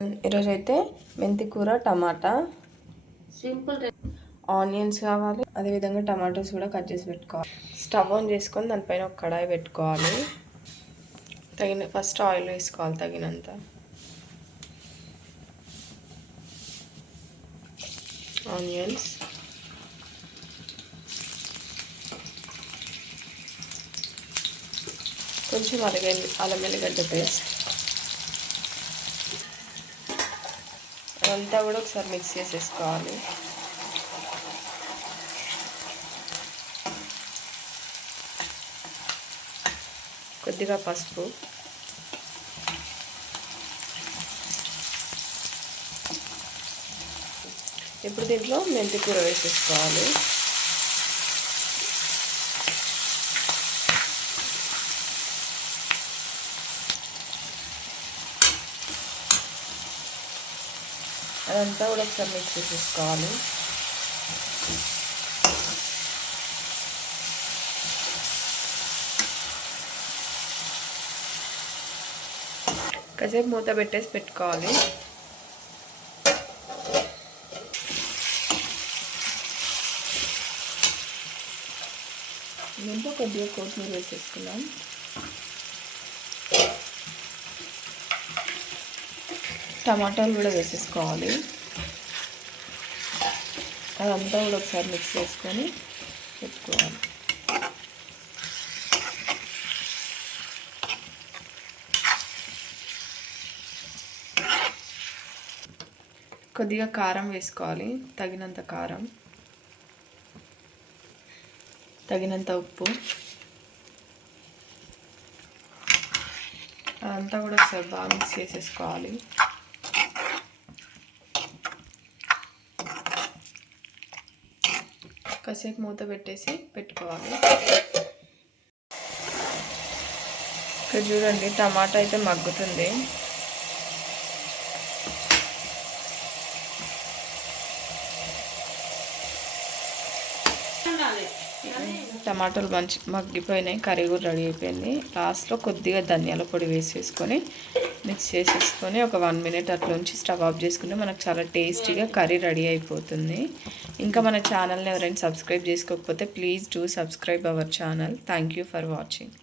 ఈరోజు అయితే మెంతి కూర టమాటా. సింపుల్ ఆనియన్స్ కావాలి. అదేవిధంగా టమాటోస్ కూడా కట్ చేసి పెట్టుకోవాలి. స్టవ్ ఆన్ చేసుకొని దానిపైన ఒక కడాయి పెట్టుకోవాలి. తగిన ఫస్ట్ ఆయిల్ వేసుకోవాలి తగినంత. ఆనియన్స్. కొంచెం అలగ అల్లం పేస్ట్. అంతా కూడా ఒకసారి మిక్స్ చేసేసుకోవాలి. కొద్దిగా పసుపు. ఇప్పుడు దీంట్లో మెంతికూర వేసేసుకోవాలి. అదంతా కూడా ఒకసారి మిక్స్ చేసేసుకోవాలి. కాసేపు మూత పెట్టేసి పెట్టుకోవాలి. దీంట్లో కొద్దిగా కొత్తిమీర వేసేసుకున్నాం టమాటాలు కూడా వేసేసుకోవాలి. అదంతా కూడా ఒకసారి మిక్స్ చేసుకొని పెట్టుకోవాలి. కొద్దిగా కారం వేసుకోవాలి తగినంత కారం తగినంత ఉప్పు. అదంతా కూడా ఒకసారి బాగా మిక్స్ చేసేసుకోవాలి. కాసేపు మూత పెట్టేసి పెట్టుకోవాలి. ఇక్కడ చూడండి టమాటా అయితే మగ్గుతుంది. టమాటాలు మంచి మగ్గిపోయినాయి కర్రీ కూడా రెడీ అయిపోయింది. లాస్ట్లో కొద్దిగా ధనియాల పొడి వేసేసుకొని మిక్స్ చేసేసుకొని ఒక వన్ మినిట్ అట్లా ఉంచి స్టవ్ ఆఫ్ చేసుకుంటే మనకు చాలా టేస్టీగా కర్రీ రెడీ అయిపోతుంది. ఇంకా మన ఛానల్ని ఎవరైనా సబ్స్క్రైబ్ చేసుకోకపోతే please do subscribe our channel. Thank for watching.